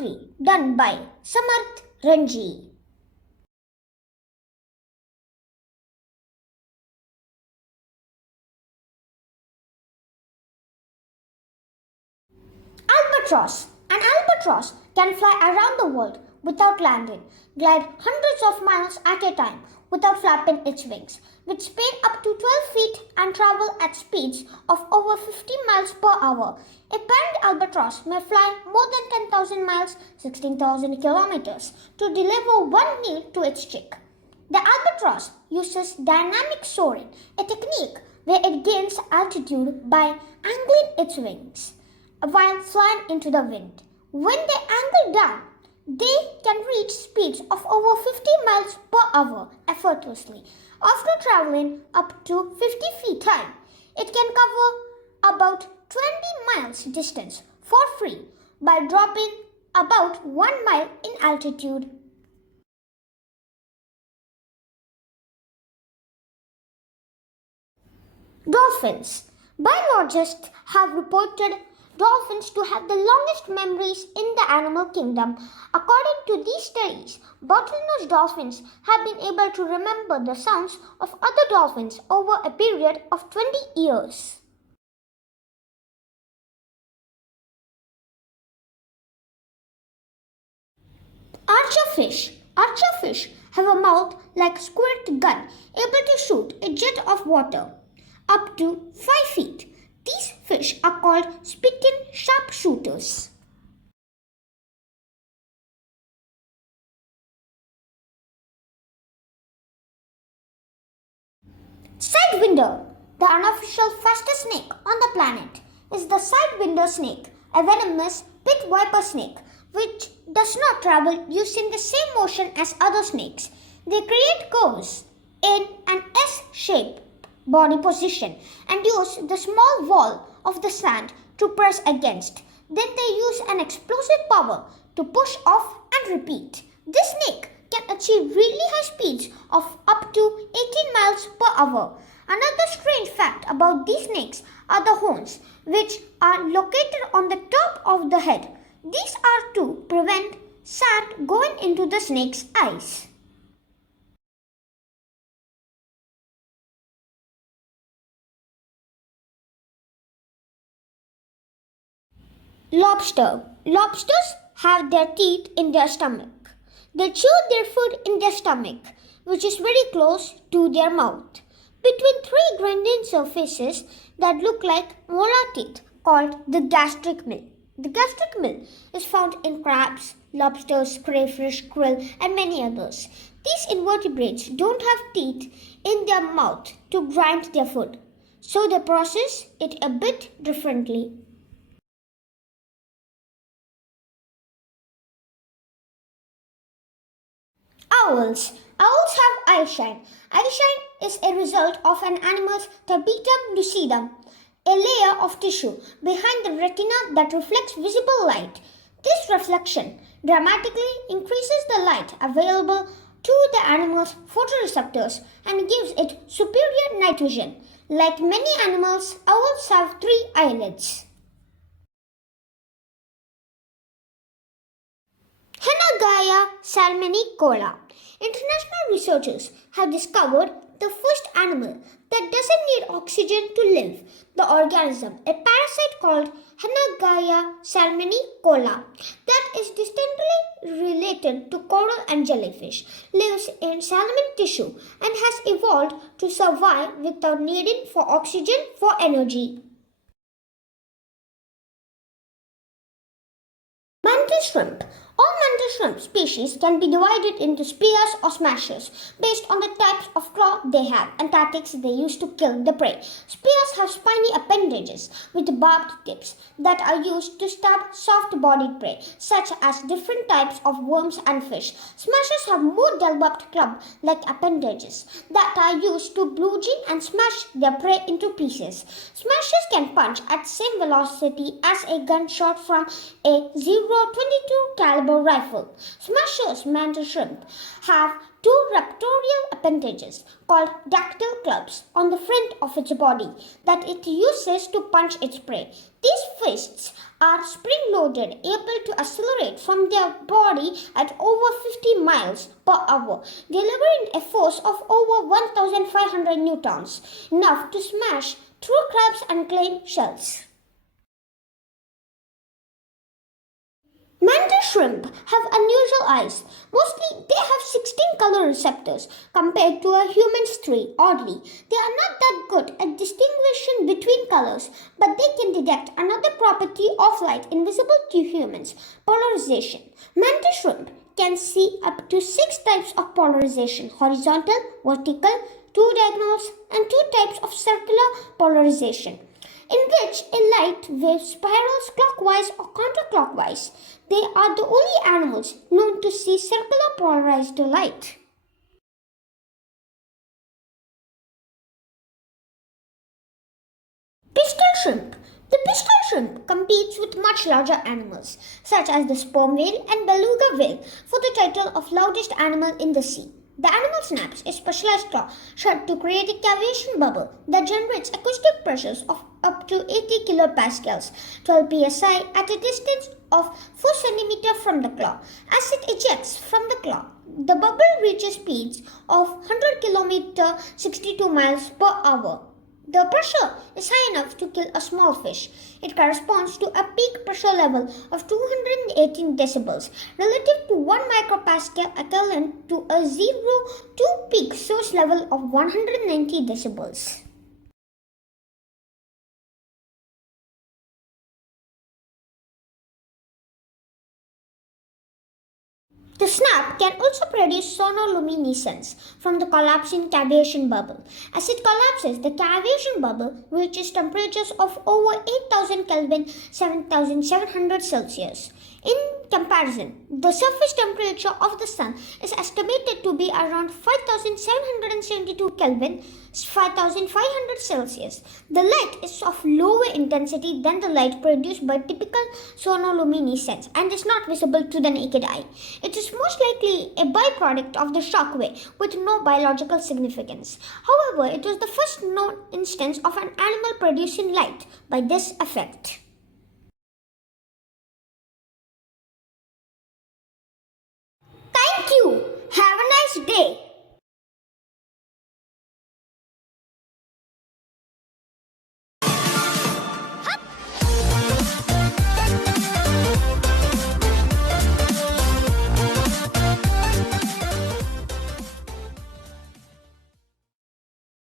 Part 3, done by Samarth Projects. Albatross. An albatross can fly around the world without landing, glide hundreds of miles at a time without flapping its wings, with span up to 12 feet and travel at speeds of over 50 miles per hour. A parent albatross may fly more than 10,000 miles, 16,000 kilometers, to deliver one meal to its chick. The albatross uses dynamic soaring, a technique where it gains altitude by angling its wings while flying into the wind. When they angle down, they can reach speeds of over 50 miles per hour effortlessly. After traveling up to 50 feet high, it can cover about 20 miles distance for free by dropping about 1 mile in altitude. Dolphins. Biologists have reported dolphins to have the longest memories in the animal kingdom. According to these studies, bottlenose dolphins have been able to remember the sounds of other dolphins over a period of 20 years. Archerfish. Archerfish have a mouth like a squirt gun, able to shoot a jet of water up to 5 feet. These fish are called spitting sharpshooters. Sidewinder. The unofficial fastest snake on the planet is the sidewinder snake, a venomous pit viper snake which does not travel using the same motion as other snakes. They create curves in an S-shaped body position and use the small wall of the sand to press against. Then they use an explosive power to push off and repeat. This snake can achieve really high speeds of up to 18 miles per hour. Another strange fact about these snakes are the horns, which are located on the top of the head. These are to prevent sand going into the snake's eyes. Lobster. Lobsters have their teeth in their stomach. They chew their food in their stomach, which is very close to their mouth, between three grinding surfaces that look like molar teeth called the gastric mill. The gastric mill is found in crabs, lobsters, crayfish, krill, and many others. These invertebrates don't have teeth in their mouth to grind their food, so they process it a bit differently. Owls. Owls have eyeshine. Eyeshine is a result of an animal's tapetum lucidum, a layer of tissue behind the retina that reflects visible light. This reflection dramatically increases the light available to the animal's photoreceptors and gives it superior night vision. Like many animals, owls have 3 eyelids. Henna salmonicola. International researchers have discovered the first animal that doesn't need oxygen to live. The organism, a parasite called Henna salmonicola, that is distantly related to coral and jellyfish, lives in salmon tissue and has evolved to survive without needing for oxygen for energy. Mantis shrimp. All mantis shrimp species can be divided into spears or smashes based on the types of claw they have and tactics they use to kill the prey. Spears have spiny appendages with barbed tips that are used to stab soft-bodied prey, such as different types of worms and fish. Smashes have more developed club-like appendages that are used to bludgeon and smash their prey into pieces. Smashes can punch at the same velocity as a gunshot from a .022 caliber caliber rifle. Smasher's mantis shrimp have two raptorial appendages called dactyl clubs on the front of its body that it uses to punch its prey. These fists are spring-loaded, able to accelerate from their body at over 50 miles per hour, delivering a force of over 1,500 newtons, enough to smash through crabs and clam shells. Mantis shrimp have unusual eyes. Mostly, they have 16 color receptors compared to a human's 3. Oddly, they are not that good at distinguishing between colors, but they can detect another property of light invisible to humans: polarization. Mantis shrimp can see up to 6 types of polarization: horizontal, vertical, 2 diagonals, and 2 types of circular polarization, in which a light wave spirals clockwise or counterclockwise. They are the only animals known to see circular polarized light. Pistol shrimp. The pistol shrimp competes with much larger animals, such as the sperm whale and beluga whale, for the title of loudest animal in the sea. The animal snaps a specialized claw shut to create a cavitation bubble that generates acoustic pressures of up to 80 kilopascals, 12 psi, at a distance of 4 cm from the claw. As it ejects from the claw, the bubble reaches speeds of 100 km, 62 miles per hour. The pressure is high enough to kill a small fish. It corresponds to a peak pressure level of 218 decibels, relative to 1 micropascal, equivalent to a 0-2 peak source level of 190 decibels. The snap can also produce sonoluminescence from the collapsing cavitation bubble. As it collapses, the cavitation bubble reaches temperatures of over 8000 Kelvin, 7700 Celsius. In comparison, the surface temperature of the sun is estimated to be around 5772 Kelvin, 5500 Celsius. The light is of lower intensity than the light produced by typical sonoluminescence and is not visible to the naked eye. It is most likely a byproduct of the shock wave with no biological significance. However, it was the first known instance of an animal producing light by this effect. Thank you. Have a nice day.